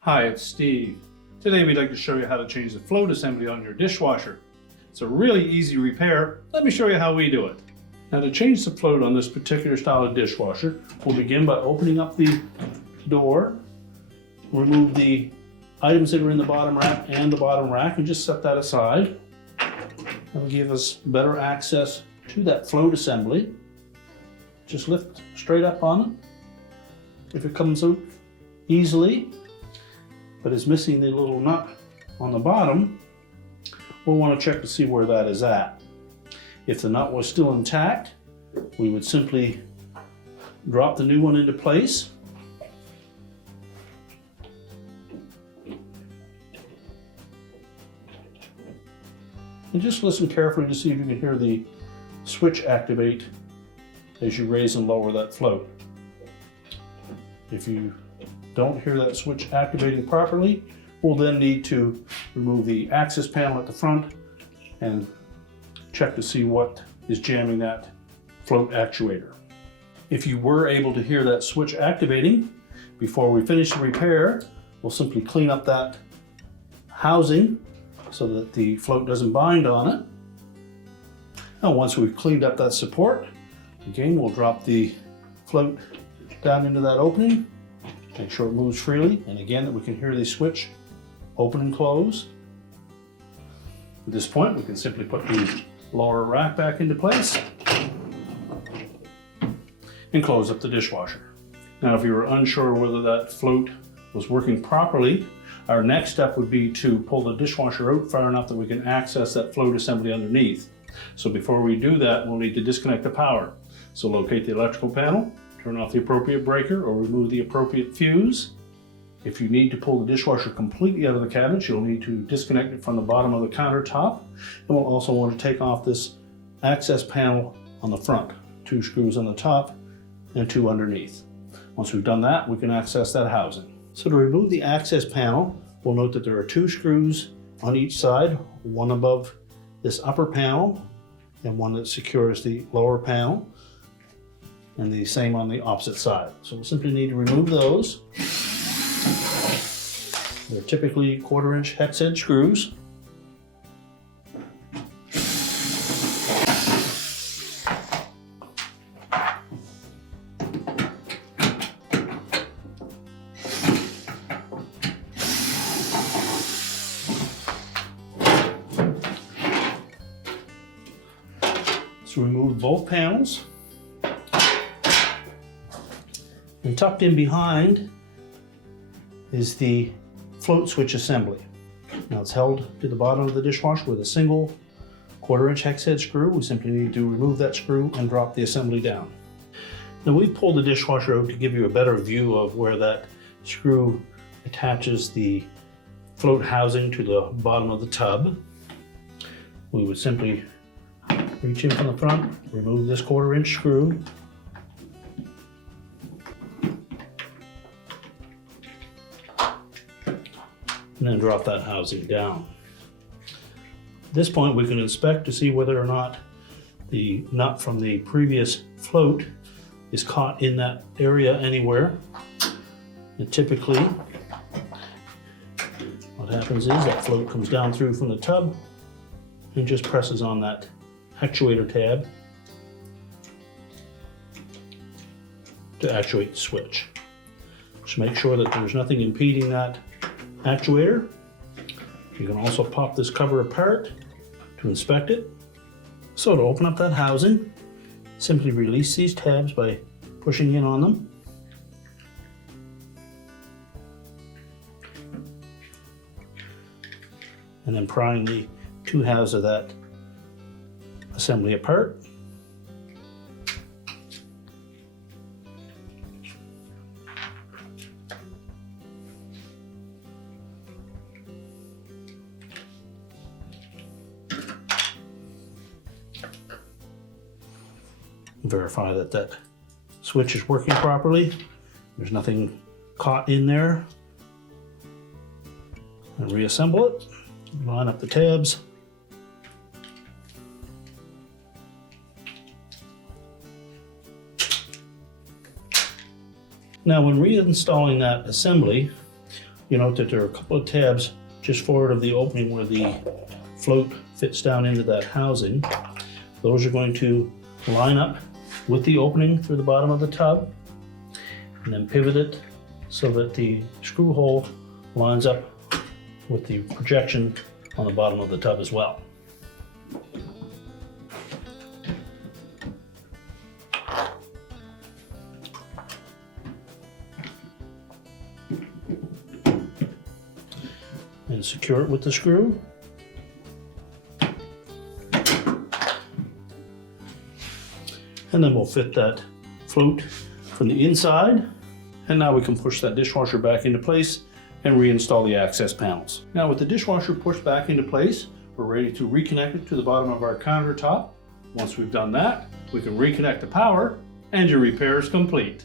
Hi, it's Steve. Today we'd like to show you how to change the float assembly on your dishwasher. It's a really easy repair. Let me show you how we do it. Now, to change the float on this particular style of dishwasher, we'll begin by opening up the door, remove the items that are in the bottom rack and the bottom rack, and just set that aside. That'll give us better access to that float assembly. Just lift straight up on it. If it comes out easily, but is missing the little nut on the bottom, we'll want to check to see where that is at. If the nut was still intact, we would simply drop the new one into place. And just listen carefully to see if you can hear the switch activate as you raise and lower that float. If you don't hear that switch activating properly, we'll then need to remove the access panel at the front and check to see what is jamming that float actuator. If you were able to hear that switch activating before we finish the repair, we'll simply clean up that housing so that the float doesn't bind on it. Now, once we've cleaned up that support, again, we'll drop the float down into that opening, make sure it moves freely, and again, that we can hear the switch open and close. At this point, we can simply put the lower rack back into place and close up the dishwasher. Now, if you were unsure whether that float was working properly, our next step would be to pull the dishwasher out far enough that we can access that float assembly underneath. So before we do that, we'll need to disconnect the power. So locate the electrical panel, turn off the appropriate breaker or remove the appropriate fuse. If you need to pull the dishwasher completely out of the cabinet, you'll need to disconnect it from the bottom of the countertop. And we'll also want to take off this access panel on the front, 2 screws on the top and 2 underneath. Once we've done that, we can access that housing. So to remove the access panel, we'll note that there are 2 screws on each side, one above this upper panel and one that secures the lower panel, and the same on the opposite side. So we'll simply need to remove those. They're typically 1/4-inch hex head screws. So remove both panels. And tucked in behind is the float switch assembly. Now it's held to the bottom of the dishwasher with a single 1/4-inch hex head screw. We simply need to remove that screw and drop the assembly down. Now we've pulled the dishwasher out to give you a better view of where that screw attaches the float housing to the bottom of the tub. We would simply reach in from the front, remove this 1/4-inch screw, and then drop that housing down. At this point, we can inspect to see whether or not the nut from the previous float is caught in that area anywhere. And typically, what happens is that float comes down through from the tub and just presses on that actuator tab to actuate the switch. Just make sure that there's nothing impeding that actuator. You can also pop this cover apart to inspect it. So to open up that housing, simply release these tabs by pushing in on them. And then prying the 2 halves of that assembly apart. Verify that that switch is working properly. There's nothing caught in there. And reassemble it. Line up the tabs. Now when reinstalling that assembly, you note that there are a couple of tabs just forward of the opening where the float fits down into that housing. Those are going to line up with the opening through the bottom of the tub, and then pivot it so that the screw hole lines up with the projection on the bottom of the tub as well. And secure it with the screw. And then we'll fit that float from the inside. And now we can push that dishwasher back into place and reinstall the access panels. Now with the dishwasher pushed back into place, we're ready to reconnect it to the bottom of our countertop. Once we've done that, we can reconnect the power and your repair is complete.